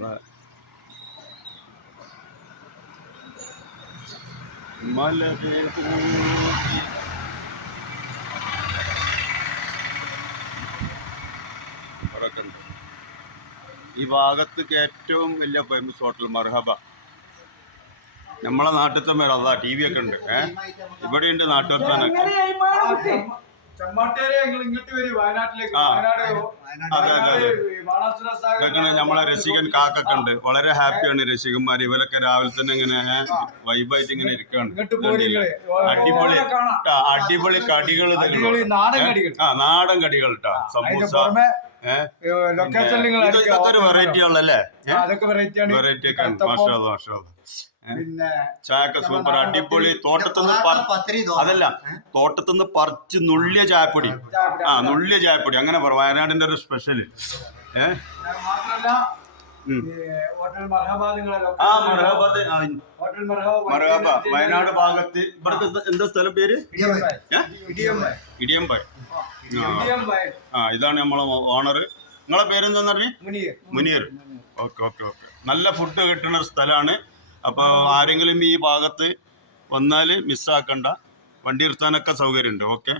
ഈ ഭാഗത്തേക്ക് ഏറ്റവും വലിയ ഫേമസ് ഹോട്ടൽ മർഹബ. നമ്മളെ നാട്ടിലത്തെ മേലെ അതാ ടി വി ഒക്കെ ഉണ്ട്. ഇവിടെ ഉണ്ട് നാട്ടുകാർക്ക്. നമ്മളെ രസികൻ കാക്കൊക്കെ ഉണ്ട്. വളരെ ഹാപ്പിയാണ് രസികന്മാർ. ഇവരൊക്കെ രാവിലെ തന്നെ ഇങ്ങനെ വൈബായിട്ട് ഇങ്ങനെ ഇരിക്കുകയാണ്. അടിപൊളി കടികൾ, നാടൻ കടികൾ കേട്ടോ. സമൂസ, ഇതൊക്കെ വെറൈറ്റി ആണല്ലേ. വെറൈറ്റി ഒക്കെ ചായക്ക സൂപ്പർ അടിപൊളി. തോട്ടത്തുനിന്ന് പറിച്ച് നുള്ളിയ ചായപ്പൊടി. നുള്ളിയ ചായപ്പൊടി അങ്ങനെ പറ. വയനാടിന്റെ ഒരു സ്പെഷ്യല്. മർഹബ വയനാട് ഭാഗത്ത്. ഇവിടുത്തെ എന്താ സ്ഥലം പേര്? ഇടിയമ്പായ. ഇതാണ് നമ്മളെ ഓണർ. നിങ്ങളെ പേരെന്താന്ന് പറഞ്ഞേ? മുനീർ. Okay okay okay. നല്ല ഫുഡ് കിട്ടുന്ന സ്ഥലമാണ്. അപ്പോൾ ആരെങ്കിലും ഈ ഭാഗത്ത് വന്നാൽ മിസ്സാക്കണ്ട. വണ്ടി നിർത്താനൊക്കെ സൗകര്യമുണ്ട്. ഓക്കെ.